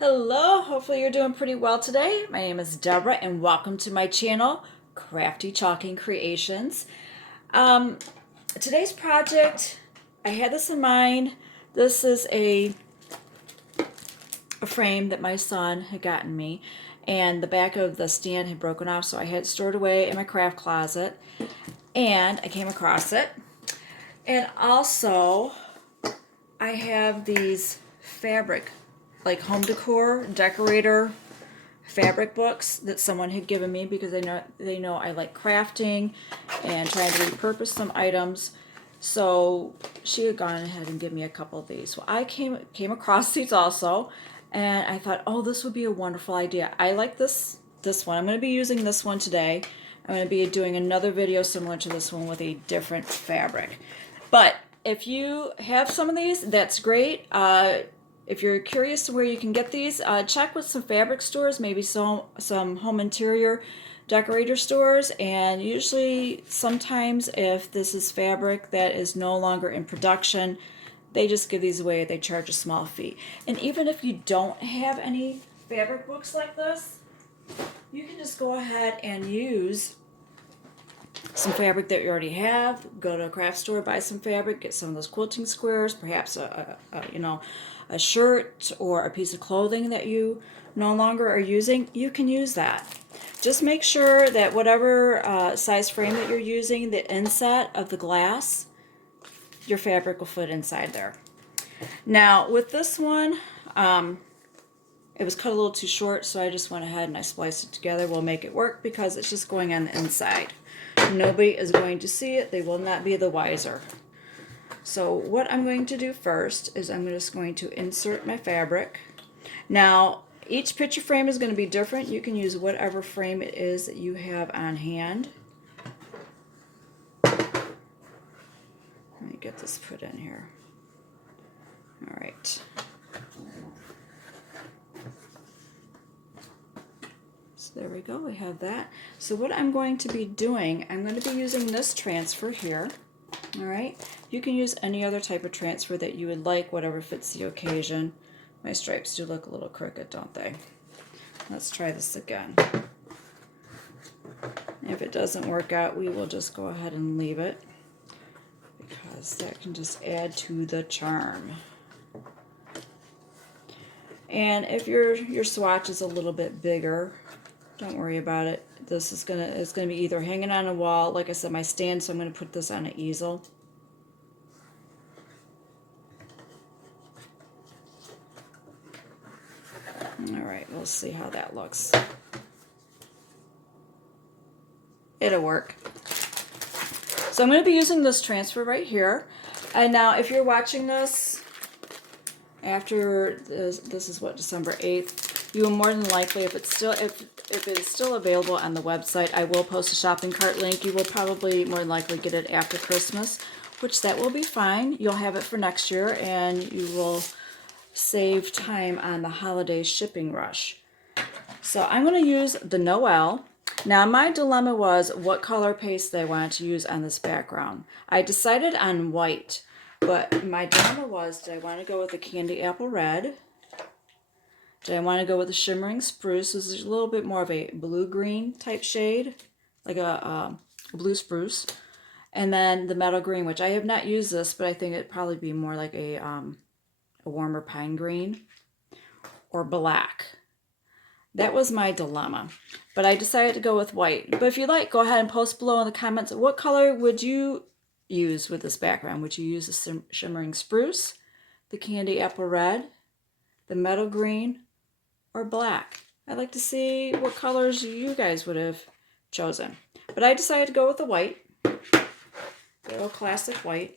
Hello, hopefully you're doing pretty well today. My name is Deborah and welcome to my channel, Crafty Chalking Creations. Today's project, I had this in mind. This is a frame that my son had gotten me, and the back of the stand had broken off, so I had it stored away in my craft closet, and I came across it. And also, I have these fabric, like home decor, decorator fabric books that someone had given me because they know I like crafting and trying to repurpose some items. So she had gone ahead and given me a couple of these. Well, I came across these also, and I thought, oh, this would be a wonderful idea. I like this one. I'm going to be using this one today. I'm going to be doing another video similar to this one with a different fabric. But if you have some of these, that's great. If you're curious where you can get these, check with some fabric stores, maybe some home interior decorator stores, and usually sometimes if this is fabric that is no longer in production, they just give these away. They charge a small fee. And even if you don't have any fabric books like this, you can just go ahead and use some fabric that you already have. Go to a craft store, buy some fabric, get some of those quilting squares, perhaps a shirt or a piece of clothing that you no longer are using. You can use that. Just make sure that whatever size frame that you're using, the inset of the glass, your fabric will fit inside there. Now with this one, it was cut a little too short, so I just went ahead and I spliced it together. We'll make it work because it's just going on the inside. Nobody is going to see it. They will not be the wiser. So what I'm going to do first is I'm just going to insert my fabric. Now, each picture frame is going to be different. You can use whatever frame it is that you have on hand. Let me get this put in here. All right. So there we go, we have that. So what I'm going to be doing, I'm going to be using this transfer here. All right, you can use any other type of transfer that you would like, whatever fits the occasion. My stripes do look a little crooked, don't they? Let's try this again. If it doesn't work out, we will just go ahead and leave it because that can just add to the charm. And if your swatch is a little bit bigger, don't worry about it. This is it's gonna be either hanging on a wall, like I said, my stand, so I'm gonna put this on an easel. All right, we'll see how that looks. It'll work. So I'm gonna be using this transfer right here. And now if you're watching this after this is what, December 8th, you will more than likely, if it is still available on the website, I will post a shopping cart link. You will probably more than likely get it after Christmas, which that will be fine. You'll have it for next year and you will save time on the holiday shipping rush. So I'm going to use the Noel. Now my dilemma was what color paste I wanted to use on this background. I decided on white, but my dilemma was, did I want to go with the candy apple red? Did I want to go with the shimmering spruce? This is a little bit more of a blue-green type shade, like a blue spruce. And then the meadow green, which I have not used this, but I think it'd probably be more like a warmer pine green, or black. That was my dilemma. But I decided to go with white. But if you like, go ahead and post below in the comments, what color would you use with this background? Would you use the shimmering spruce, the candy apple red, the meadow green, or black? I'd like to see what colors you guys would have chosen. But I decided to go with the white. Good old classic white.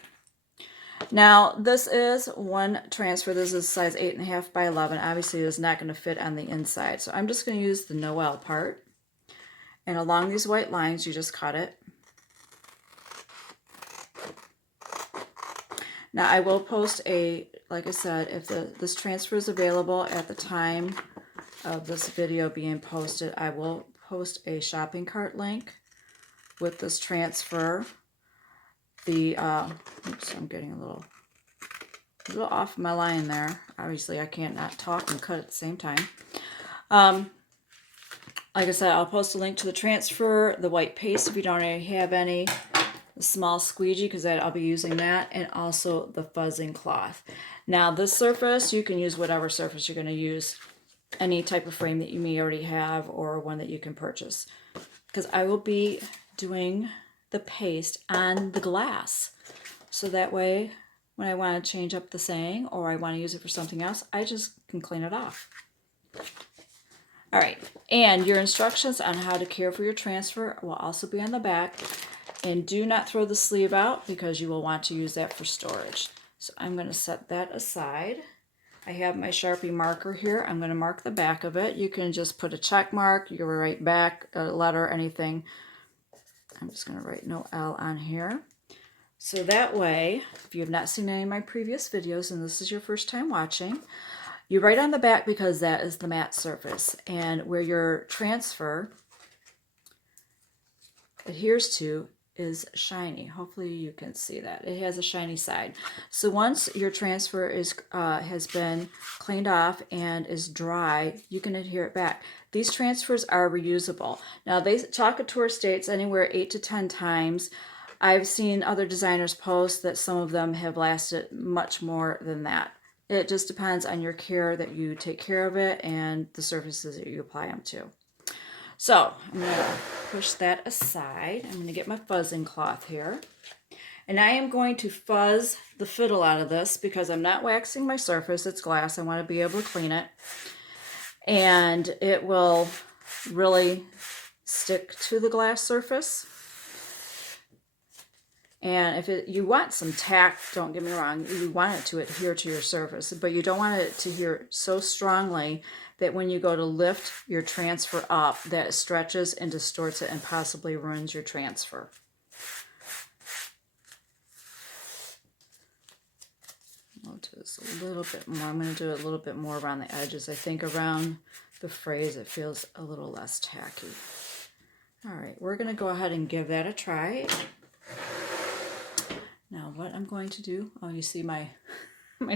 Now this is one transfer. This is size 8.5 by 11. Obviously it is not going to fit on the inside. So I'm just going to use the Noel part. And along these white lines, you just cut it. Now I will post like I said, if this transfer is available at the time of this video being posted, I will post a shopping cart link with this transfer. Oops, I'm getting a little a little off my line there. Obviously, I can't not talk and cut at the same time. Like I said, I'll post a link to the transfer, the white paste if you don't already have any, the small squeegee because I'll be using that, and also the fuzzing cloth. Now this surface, you can use whatever surface you're going to use, any type of frame that you may already have or one that you can purchase. Because I will be doing the paste on the glass. So that way, when I want to change up the saying or I want to use it for something else, I just can clean it off. All right, and your instructions on how to care for your transfer will also be on the back. And do not throw the sleeve out because you will want to use that for storage. So I'm going to set that aside. I have my Sharpie marker here. I'm going to mark the back of it. You can just put a check mark. You can write back, a letter, anything. I'm just going to write Noel on here. So that way, if you have not seen any of my previous videos and this is your first time watching, you write on the back because that is the matte surface. And where your transfer adheres to is shiny. Hopefully you can see that. It has a shiny side. So once your transfer is has been cleaned off and is dry, you can adhere it back. These transfers are reusable. Now, Chalk Couture states anywhere 8 to 10 times. I've seen other designers post that some of them have lasted much more than that. It just depends on your care that you take care of it and the surfaces that you apply them to. So I'm going to push that aside. I'm going to get my fuzzing cloth here. And I am going to fuzz the fiddle out of this because I'm not waxing my surface. It's glass. I want to be able to clean it. And it will really stick to the glass surface. And if you want some tack, don't get me wrong, you want it to adhere to your surface, but you don't want it to adhere so strongly that when you go to lift your transfer up, that it stretches and distorts it and possibly ruins your transfer. I'll do this a little bit more. I'm going to do a little bit more around the edges. I think around the phrase it feels a little less tacky. All right, we're going to go ahead and give that a try. Now what I'm going to do, oh, you see my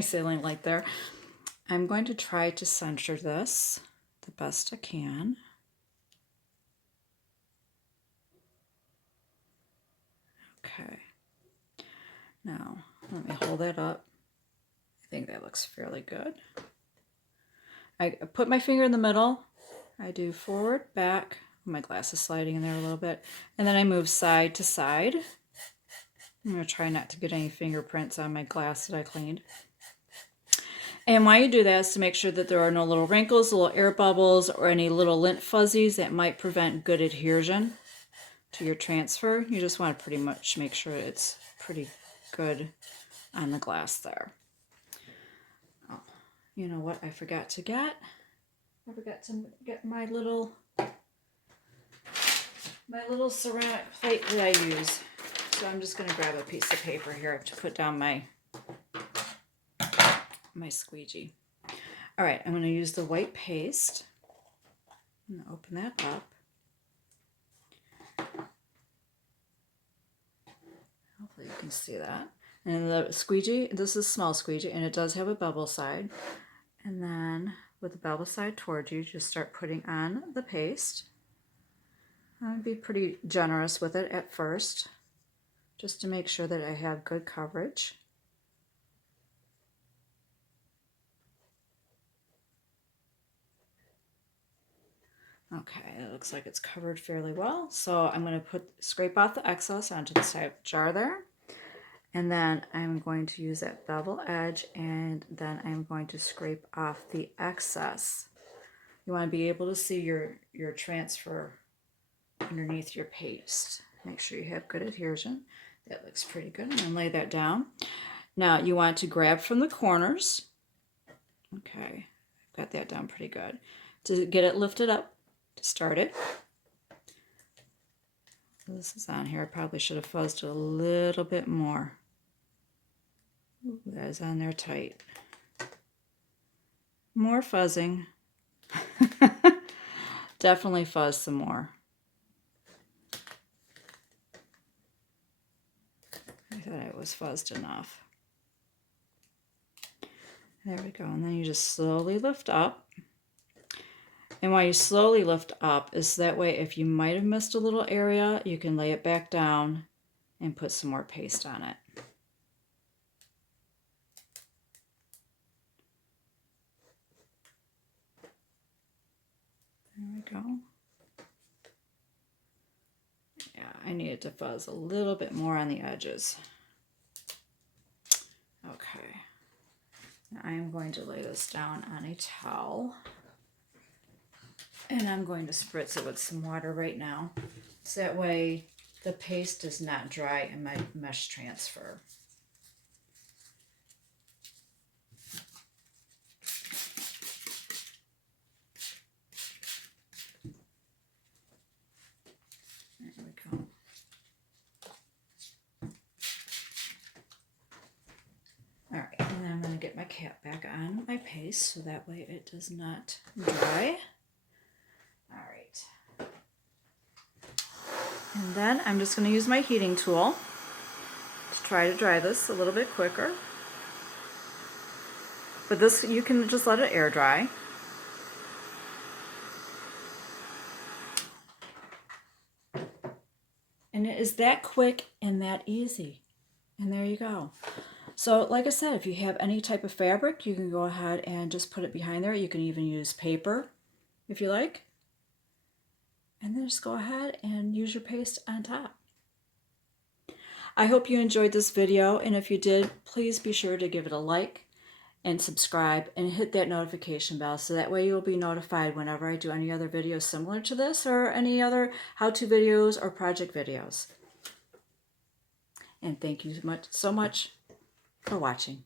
sailing light there. I'm going to try to center this the best I can. Okay. Now, let me hold that up. I think that looks fairly good. I put my finger in the middle. I do forward, back. My glass is sliding in there a little bit. And then I move side to side. I'm going to try not to get any fingerprints on my glass that I cleaned. And why you do that is to make sure that there are no little wrinkles, little air bubbles, or any little lint fuzzies that might prevent good adhesion to your transfer. You just want to pretty much make sure it's pretty good on the glass there. Oh, you know what I forgot to get? I forgot to get my little ceramic plate that I use. So I'm just going to grab a piece of paper here to put down my squeegee. All right, I'm going to use the white paste. I'm going to open that up. Hopefully you can see that. And the squeegee, this is small squeegee, and it does have a bevel side. And then with the bevel side towards you, just start putting on the paste. I'd be pretty generous with it at first, just to make sure that I have good coverage. Okay, it looks like it's covered fairly well. So I'm going to scrape off the excess onto the side of the jar there. And then I'm going to use that bevel edge, and then I'm going to scrape off the excess. You want to be able to see your transfer underneath your paste. Make sure you have good adhesion. That looks pretty good. And then lay that down. Now you want to grab from the corners. Okay, got that down pretty good. To get it lifted up, to start it. This is on here. I probably should have fuzzed it a little bit more. Ooh, that is on there tight. More fuzzing. Definitely fuzz some more. I thought it was fuzzed enough. There we go. And then you just slowly lift up. And why you slowly lift up is that way if you might have missed a little area, you can lay it back down and put some more paste on it. There we go. Yeah, I need it to fuzz a little bit more on the edges. Okay. Now I'm going to lay this down on a towel. And I'm going to spritz it with some water right now. So that way the paste does not dry in my mesh transfer. There we go. All right, and then I'm going to get my cap back on my paste so that way it does not dry. All right. And then I'm just going to use my heating tool to try to dry this a little bit quicker. But this, you can just let it air dry. And it is that quick and that easy. And there you go. So like I said, if you have any type of fabric, you can go ahead and just put it behind there. You can even use paper if you like. And then just go ahead and use your paste on top. I hope you enjoyed this video, and if you did, please be sure to give it a like and subscribe and hit that notification bell so that way you'll be notified whenever I do any other videos similar to this or any other how-to videos or project videos. And thank you so much for watching.